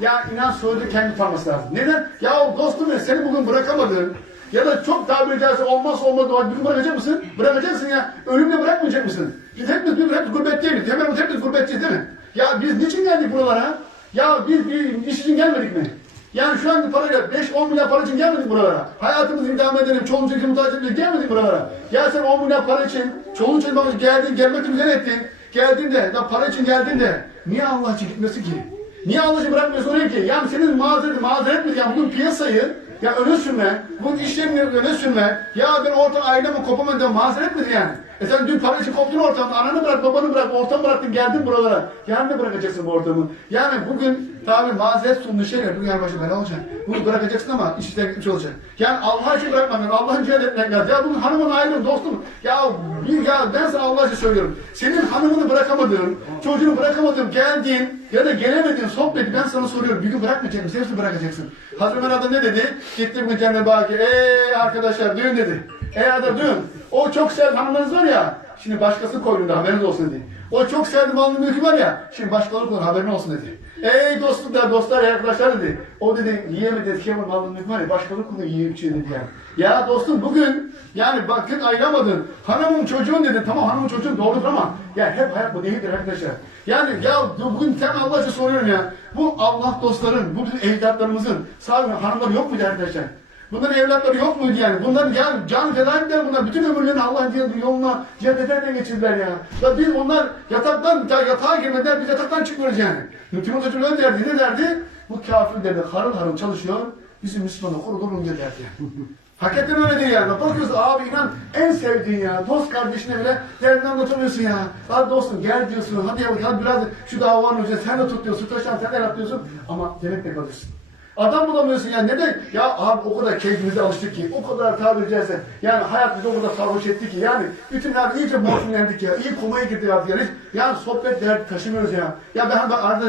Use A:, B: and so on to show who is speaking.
A: ya inan soydu kendi tutarması lazım. Neden? Ya dostum ya seni bugün bırakamadın. Ya da çok tabiri caizse olmazsa olmadı. Bugün bırakacak mısın? Bırakacaksın ya. Ölümle bırakmayacak mısın? Biz hepimiz, biz hep gurbet değiliz. Hemen hepimiz gurbetçiyiz değil mi? Ya biz niçin geldik buralara? Ya biz bir iş için gelmedik mi? Yani şu an parayla 5-10 milyar para için gelmedik buralara. Hayatımızı idame edelim, çoluğun çocuğun muhtaç edelim gelmedik buralara. Ya sen 10 milyar para için, çoluğun çocuğun bakın geldin, gelmek üzere ettin. Geldiğinde, da para için geldiğinde niye Allah için gitmesin ki? Niye için bırakmıyorsun oraya ki? Yani senin mazeret, mazeret mi? Yani bugün piyasayı ya öne sürme, bunun işlerini öne sürme. Ya ben orta ailemi kopamadım mazeret midir yani? E sen dün para koptun ortamda, ananı bırak, babanı bırak, ortamı bıraktın, geldin buralara. Yarın ne bırakacaksın bu ortamı? Yani bugün tabi mazeret sunduğu şeyler, bu yer başı bela olacak. Bunu bırakacaksın ama iş işten gitmiş olacak. Yani Allah için bırakman lazım, Allah'ın etmek lazım. Ya bunun hanımın ayrılın dostum. Ya, bir, ya ben sana Allah için söylüyorum. Senin hanımını bırakamadığın, çocuğunu bırakamadığın, geldiğin ya da gelemediğin sohbeti ben sana soruyorum. Bir gün bırakmayacak mısın? Hepsini bırakacaksın. Hazreti Ömer ne dedi? Gitti bir gün kendine bak ki, ey arkadaşlar düğün dedi. Ey adam düğün. O çok sevdiğim hanımlarınız var ya, şimdi başkası koynunda haberiniz olsun dedi. O çok sevdiğim malını mülkü var ya, şimdi başkaları koyun haberin olsun dedi. Ey dostlar, dostlar, arkadaşlar dedi. O dedi, yiyemedi dedi, kemal malını mülkü var ya, başkaları koyun yiyip içiyor dedi yani. Ya dostum bugün, yani bakın ayıramadın. Hanımın çocuğun dedi, tamam hanımın çocuğun doğrudur ama, ya hep hayat bu değildir arkadaşlar. Yani ya bugün sen Allah için soruyorum ya, bu Allah dostların, bu bizim evlatlarımızın, sahibi hanımları yok muydu arkadaşlar? Bunların evlatları yok muydu yani? Bunlar yani can feda ettiler bunlar. Bütün ömürlerini cihadı yoluna cennetlerine geçirdiler ya. Ya biz onlar yataktan ya yatağa girmediler biz yataktan çıkmıyoruz yani. Timur öyle derdi. Ne derdi? Bu kafir dedi harıl harıl çalışıyor. Bizim Müslümanı kurulurun derdi yani. Hakikaten öyledir yani. Bakıyorsun abi inan en sevdiğin ya. Dost kardeşine bile derdini anlatamıyorsun ya. Hadi dostum gel diyorsun. Hadi yavrum hadi biraz şu davanın üzerine sen de tut diyorsun. Taşan sen de yap diyorsun. Ama demekle kalıyorsun. Adam bulamıyorsun yani neden? Ya abi o kadar keyfimize alıştık ki, o kadar tabiri caizse, yani hayat bizi o kadar sarhoş etti ki, yani bütün abi iyice morfinlendik ya, iyi komaya girdik artık yani, yani sohbet derdi taşımıyoruz ya. Ya ben, ben arada